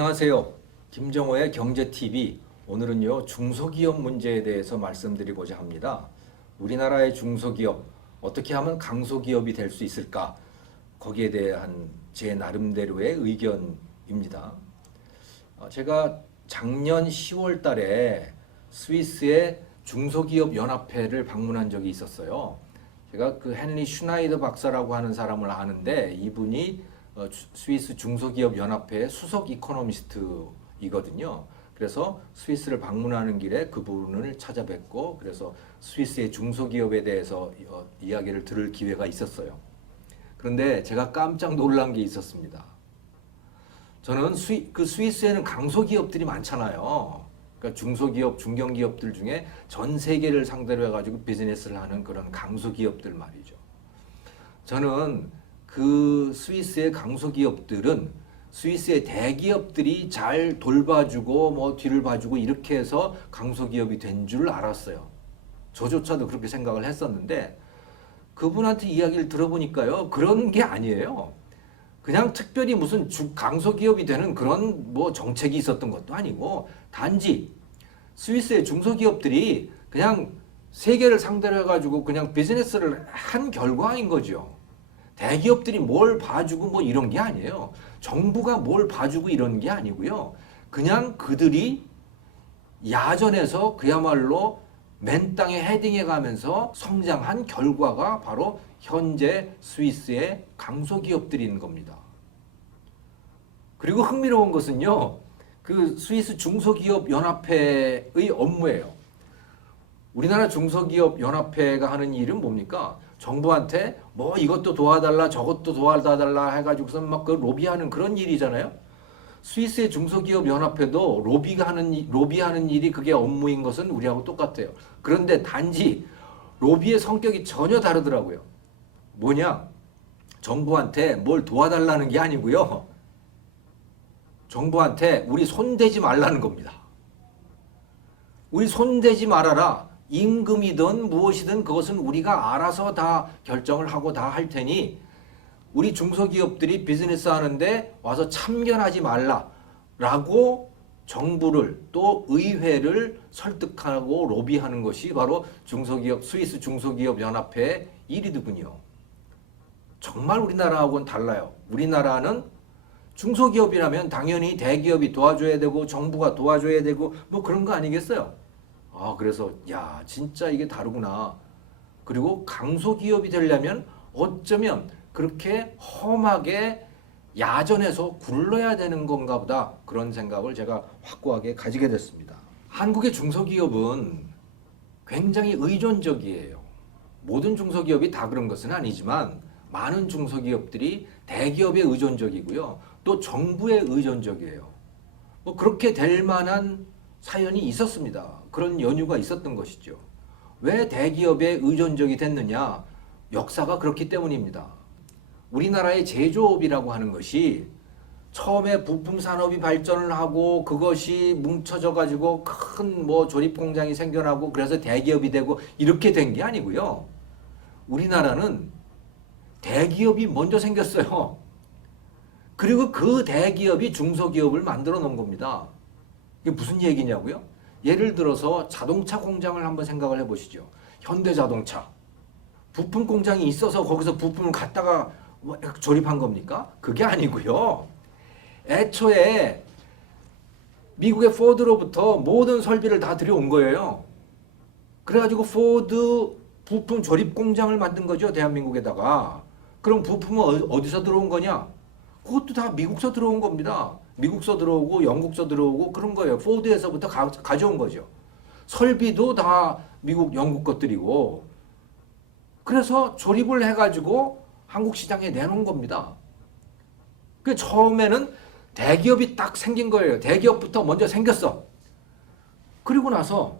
안녕하세요. 김정호의 경제TV. 오늘은요, 중소기업 문제에 대해서 말씀드리고자 합니다. 우리나라의 중소기업, 어떻게 하면 강소기업이 될 수 있을까? 거기에 대한 제 나름대로의 의견입니다. 제가 작년 10월 달에 스위스의 중소기업 연합회를 방문한 적이 있었어요. 제가 그 헨리 슈나이더 박사라고 하는 사람을 아는데 이분이 스위스 중소기업 연합회의 수석 이코노미스트이거든요. 그래서 스위스를 방문하는 길에 그분을 찾아뵙고 그래서 스위스의 중소기업에 대해서 이야기를 들을 기회가 있었어요. 그런데 제가 깜짝 놀란 게 있었습니다. 저는 스위스에는 강소기업들이 많잖아요. 그러니까 중소기업, 중견기업들 중에 전 세계를 상대로 해가지고 비즈니스를 하는 그런 강소기업들 말이죠. 저는 그 스위스의 강소기업들은 스위스의 대기업들이 잘 돌봐주고 뭐 뒤를 봐주고 이렇게 해서 강소기업이 된 줄 알았어요. 저조차도 그렇게 생각을 했었는데 그분한테 이야기를 들어보니까요, 그런 게 아니에요. 그냥 특별히 무슨 강소기업이 되는 그런 뭐 정책이 있었던 것도 아니고 단지 스위스의 중소기업들이 그냥 세계를 상대로 해가지고 그냥 비즈니스를 한 결과인 거죠. 대기업들이 뭘 봐주고 뭐 이런 게 아니에요. 정부가 뭘 봐주고 이런 게 아니고요. 그냥 그들이 야전에서 그야말로 맨 땅에 헤딩해 가면서 성장한 결과가 바로 현재 스위스의 강소기업들인 겁니다. 그리고 흥미로운 것은요, 그 스위스 중소기업 연합회의 업무예요. 우리나라 중소기업 연합회가 하는 일은 뭡니까? 정부한테 뭐 이것도 도와달라 저것도 도와달라 해가지고서 막 그 로비하는 그런 일이잖아요. 스위스의 중소기업 연합회도 로비하는 일이 그게 업무인 것은 우리하고 똑같아요. 그런데 단지 로비의 성격이 전혀 다르더라고요. 뭐냐? 정부한테 뭘 도와달라는 게 아니고요. 정부한테 우리 손대지 말라는 겁니다. 우리 손대지 말아라. 임금이든 무엇이든 그것은 우리가 알아서 다 결정을 하고 다 할 테니 우리 중소기업들이 비즈니스 하는데 와서 참견하지 말라라고 정부를 또 의회를 설득하고 로비하는 것이 바로 스위스 중소기업 연합회의 일이더군요. 정말 우리나라하고는 달라요. 우리나라는 중소기업이라면 당연히 대기업이 도와줘야 되고 정부가 도와줘야 되고 뭐 그런 거 아니겠어요? 그래서 야, 진짜 이게 다르구나. 그리고 강소기업이 되려면 어쩌면 그렇게 험하게 야전에서 굴러야 되는 건가 보다. 그런 생각을 제가 확고하게 가지게 됐습니다. 한국의 중소기업은 굉장히 의존적이에요. 모든 중소기업이 다 그런 것은 아니지만 많은 중소기업들이 대기업에 의존적이고요. 또 정부에 의존적이에요. 뭐 그렇게 될 만한 사연이 있었습니다. 그런 연유가 있었던 것이죠. 왜 대기업에 의존적이 됐느냐? 역사가 그렇기 때문입니다. 우리나라의 제조업이라고 하는 것이 처음에 부품 산업이 발전을 하고 그것이 뭉쳐져 가지고 큰 뭐 조립 공장이 생겨나고 그래서 대기업이 되고 이렇게 된 게 아니고요. 우리나라는 대기업이 먼저 생겼어요. 그리고 그 대기업이 중소기업을 만들어 놓은 겁니다. 이게 무슨 얘기냐고요? 예를 들어서 자동차 공장을 한번 생각을 해보시죠. 현대자동차. 부품 공장이 있어서 거기서 부품을 갖다가 조립한 겁니까? 그게 아니고요. 애초에 미국의 포드로부터 모든 설비를 다 들여온 거예요. 그래가지고 포드 부품 조립 공장을 만든 거죠. 대한민국에다가. 그럼 부품은 어디서 들어온 거냐? 그것도 다 미국서 들어온 겁니다. 미국서 들어오고 영국서 들어오고 그런 거예요. 포드에서부터 가져온 거죠. 설비도 다 미국, 영국 것들이고 그래서 조립을 해가지고 한국 시장에 내놓은 겁니다. 그 처음에는 대기업이 딱 생긴 거예요. 대기업부터 먼저 생겼어. 그리고 나서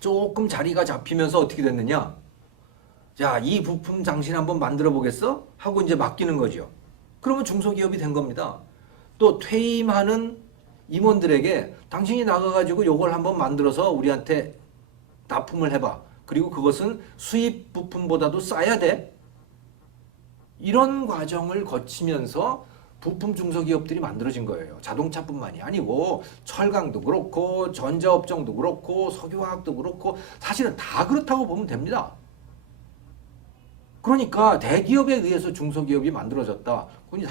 조금 자리가 잡히면서 어떻게 됐느냐? 자, 이 부품 당신 한번 만들어 보겠어? 하고 이제 맡기는 거죠. 그러면 중소기업이 된 겁니다. 또 퇴임하는 임원들에게 당신이 나가가지고 요걸 한번 만들어서 우리한테 납품을 해봐. 그리고 그것은 수입 부품보다도 싸야 돼. 이런 과정을 거치면서 부품 중소기업들이 만들어진 거예요. 자동차뿐만이 아니고 철강도 그렇고 전자업종도 그렇고 석유화학도 그렇고 사실은 다 그렇다고 보면 됩니다. 그러니까 대기업에 의해서 중소기업이 만들어졌다. 그건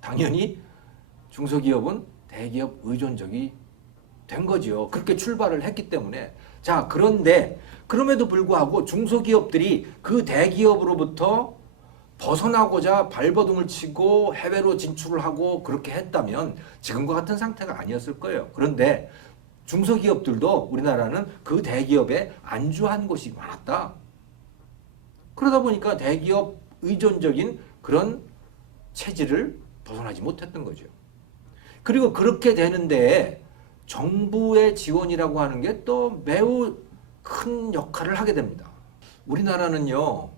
당연히 중소기업은 대기업 의존적이 된 거죠. 그렇게 출발을 했기 때문에. 자, 그런데 그럼에도 불구하고 중소기업들이 그 대기업으로부터 벗어나고자 발버둥을 치고 해외로 진출을 하고 그렇게 했다면 지금과 같은 상태가 아니었을 거예요. 그런데 중소기업들도 우리나라는 그 대기업에 안주한 곳이 많았다. 그러다 보니까 대기업 의존적인 그런 체질을 벗어나지 못했던 거죠. 그리고 그렇게 되는데 정부의 지원이라고 하는 게 또 매우 큰 역할을 하게 됩니다. 우리나라는요,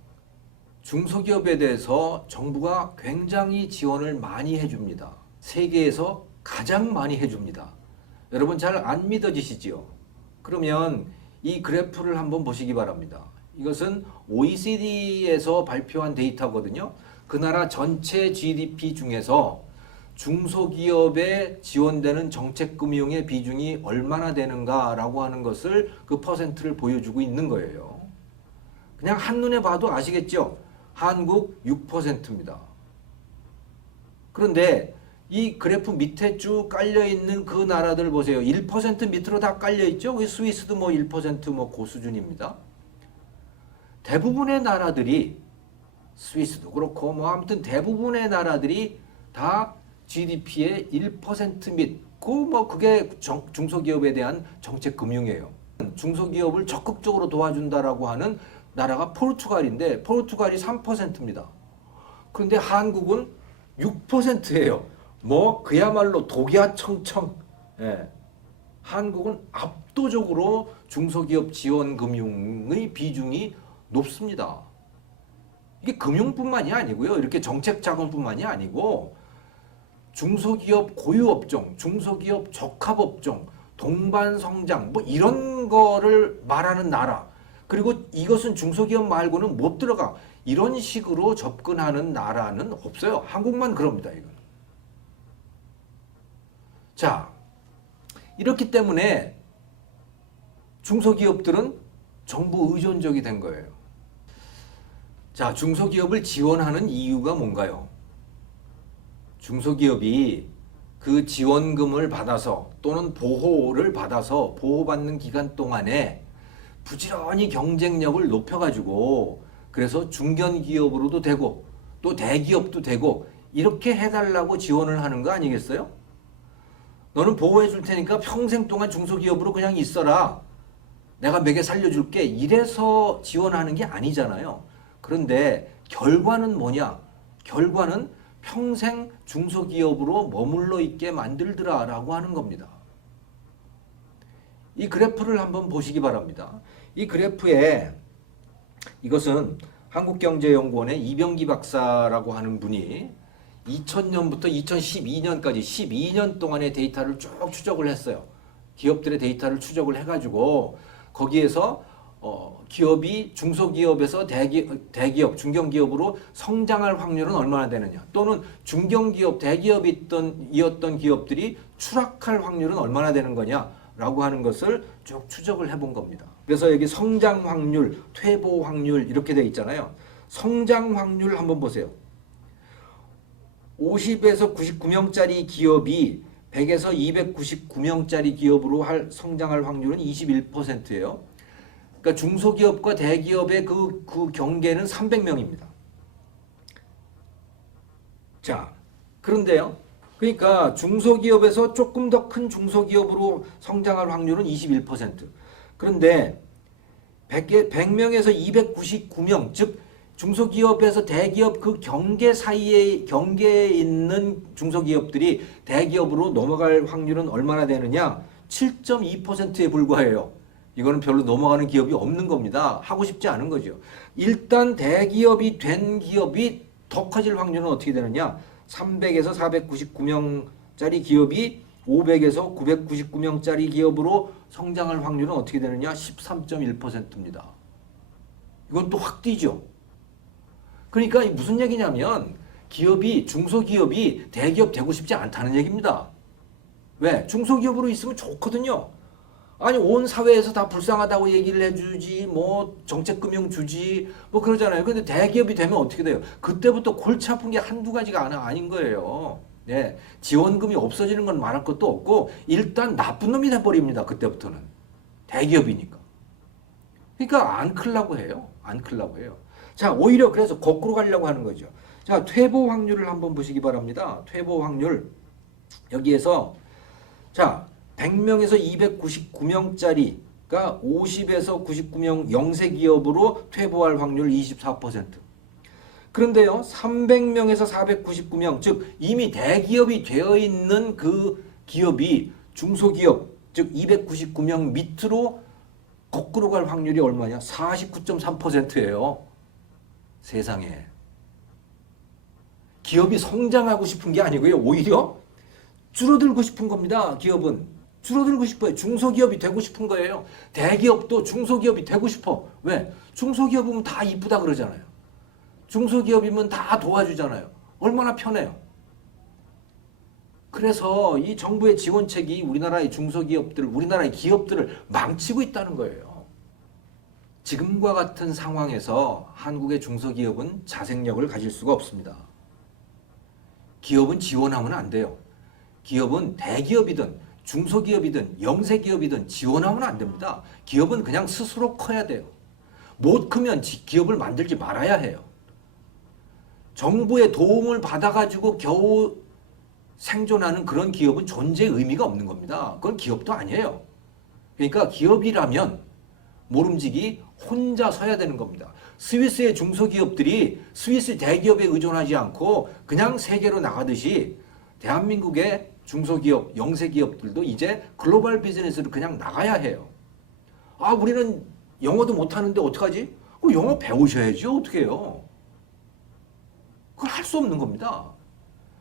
중소기업에 대해서 정부가 굉장히 지원을 많이 해줍니다. 세계에서 가장 많이 해줍니다. 여러분 잘 안 믿어지시지요? 그러면 이 그래프를 한번 보시기 바랍니다. 이것은 OECD에서 발표한 데이터거든요. 그 나라 전체 GDP 중에서 중소기업에 지원되는 정책금융의 비중이 얼마나 되는가라고 하는 것을 그 퍼센트를 보여주고 있는 거예요. 그냥 한눈에 봐도 아시겠죠? 한국 6%입니다. 그런데 이 그래프 밑에 쭉 깔려있는 그 나라들 보세요. 1% 밑으로 다 깔려있죠? 스위스도 뭐 1% 뭐 고수준입니다. 대부분의 나라들이 스위스도 그렇고 뭐 아무튼 대부분의 나라들이 다 GDP의 1% 밑고 뭐 그게 중소기업에 대한 정책 금융이에요. 중소기업을 적극적으로 도와준다라고 하는 나라가 포르투갈인데 포르투갈이 3%입니다. 그런데 한국은 6%예요. 뭐 그야말로 독야청청. 예. 한국은 압도적으로 중소기업 지원 금융의 비중이 높습니다. 이게 금융뿐만이 아니고요. 이렇게 정책 자금뿐만이 아니고 중소기업 고유업종, 중소기업 적합업종, 동반성장 뭐 이런 거를 말하는 나라. 그리고 이것은 중소기업 말고는 못 들어가. 이런 식으로 접근하는 나라는 없어요. 한국만 그럽니다. 이건. 자, 이렇기 때문에 중소기업들은 정부 의존적이 된 거예요. 자, 중소기업을 지원하는 이유가 뭔가요? 중소기업이 그 지원금을 받아서 또는 보호를 받아서 보호받는 기간 동안에 부지런히 경쟁력을 높여가지고 그래서 중견기업으로도 되고 또 대기업도 되고 이렇게 해달라고 지원을 하는 거 아니겠어요? 너는 보호해 줄 테니까 평생 동안 중소기업으로 그냥 있어라. 내가 먹여 살려줄게. 이래서 지원하는 게 아니잖아요. 그런데 결과는 뭐냐? 결과는 평생 중소기업으로 머물러 있게 만들더라라고 하는 겁니다. 이 그래프를 한번 보시기 바랍니다. 이 그래프에 이것은 한국경제연구원의 이병기 박사라고 하는 분이 2000년부터 2012년까지 12년 동안의 데이터를 쭉 추적을 했어요. 기업들의 데이터를 추적을 해가지고 거기에서 기업이 중소기업에서 대기업, 중견기업으로 성장할 확률은 얼마나 되느냐 또는 중견기업, 대기업이었던 기업들이 추락할 확률은 얼마나 되는 거냐라고 하는 것을 쭉 추적을 해본 겁니다. 그래서 여기 성장 확률, 퇴보 확률 이렇게 돼 있잖아요. 성장 확률 한번 보세요. 50에서 99명짜리 기업이 100에서 299명짜리 기업으로 성장할 확률은 21%예요. 그러니까 중소기업과 대기업의 그 경계는 300명입니다. 자, 그런데요. 그러니까 중소기업에서 조금 더 큰 중소기업으로 성장할 확률은 21%. 그런데 100명에서 299명, 즉 중소기업에서 대기업 그 경계에 있는 중소기업들이 대기업으로 넘어갈 확률은 얼마나 되느냐? 7.2%에 불과해요. 이거는 별로 넘어가는 기업이 없는 겁니다. 하고 싶지 않은 거죠. 일단 대기업이 된 기업이 더 커질 확률은 어떻게 되느냐? 300에서 499명짜리 기업이 500에서 999명짜리 기업으로 성장할 확률은 어떻게 되느냐? 13.1%입니다. 이건 또 확 뛰죠. 그러니까 무슨 얘기냐면 중소기업이 대기업 되고 싶지 않다는 얘기입니다. 왜? 중소기업으로 있으면 좋거든요. 아니 온 사회에서 다 불쌍하다고 얘기를 해주지 뭐 정책금융 주지 뭐 그러잖아요. 근데 대기업이 되면 어떻게 돼요? 그때부터 골치 아픈 게 한두 가지가 아닌 거예요. 예, 지원금이 없어지는 건 말할 것도 없고 일단 나쁜 놈이 돼버립니다. 그때부터는 대기업이니까. 그러니까 안 클라고 해요. 안 클라고 해요. 자, 오히려 그래서 거꾸로 가려고 하는 거죠. 자, 퇴보 확률을 한번 보시기 바랍니다. 퇴보 확률 여기에서 자 100명에서 299명짜리가 50에서 99명 영세 기업으로 퇴보할 확률 24%. 그런데요, 300명에서 499명, 즉 이미 대기업이 되어 있는 그 기업이 중소기업, 즉 299명 밑으로 거꾸로 갈 확률이 얼마냐? 49.3%예요. 세상에. 기업이 성장하고 싶은 게 아니고요. 오히려 줄어들고 싶은 겁니다. 기업은. 줄어들고 싶어요. 중소기업이 되고 싶은 거예요. 대기업도 중소기업이 되고 싶어. 왜? 중소기업이면 다 이쁘다 그러잖아요. 중소기업이면 다 도와주잖아요. 얼마나 편해요. 그래서 이 정부의 지원책이 우리나라의 중소기업들, 우리나라의 기업들을 망치고 있다는 거예요. 지금과 같은 상황에서 한국의 중소기업은 자생력을 가질 수가 없습니다. 기업은 지원하면 안 돼요. 기업은 대기업이든 중소기업이든 영세기업이든 지원하면 안 됩니다. 기업은 그냥 스스로 커야 돼요. 못 크면 기업을 만들지 말아야 해요. 정부의 도움을 받아가지고 겨우 생존하는 그런 기업은 존재의 의미가 없는 겁니다. 그건 기업도 아니에요. 그러니까 기업이라면 모름지기 혼자 서야 되는 겁니다. 스위스의 중소기업들이 스위스 대기업에 의존하지 않고 그냥 세계로 나가듯이 대한민국의 중소기업, 영세기업들도 이제 글로벌 비즈니스로 그냥 나가야 해요. 아, 우리는 영어도 못하는데 어떡하지? 영어 배우셔야죠. 어떻게 해요? 그걸 할 수 없는 겁니다.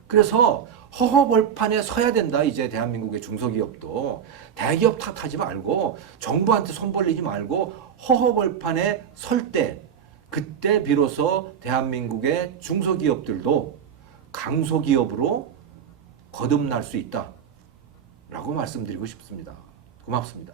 그래서 허허벌판에 서야 된다. 이제 대한민국의 중소기업도. 대기업 탓하지 말고 정부한테 손 벌리지 말고 허허벌판에 설 때 그때 비로소 대한민국의 중소기업들도 강소기업으로 거듭날 수 있다 라고 말씀드리고 싶습니다. 고맙습니다.